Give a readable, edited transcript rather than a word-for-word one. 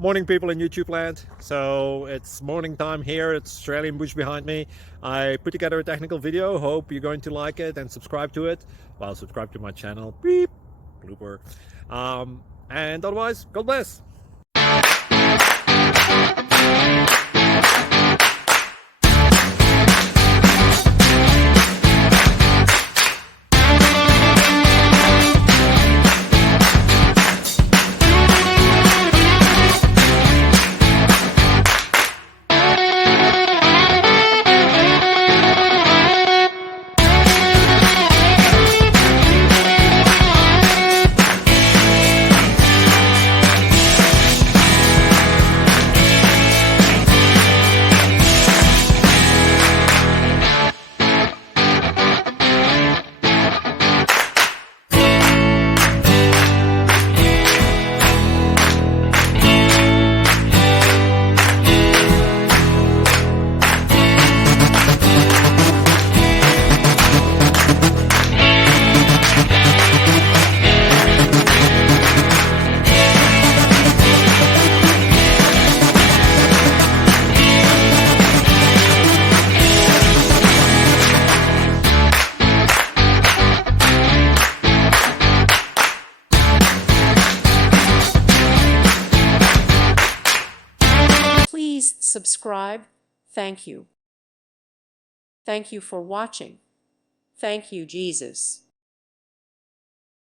Morning, people in YouTube land. So it's morning time here. It's Australian bush behind me. I put together a technical video. Hope you're going to like it and subscribe to it. Well, subscribe to my channel. Beep. Blooper. And otherwise, God bless. Please subscribe. Thank you. Thank you for watching. Thank you, Jesus.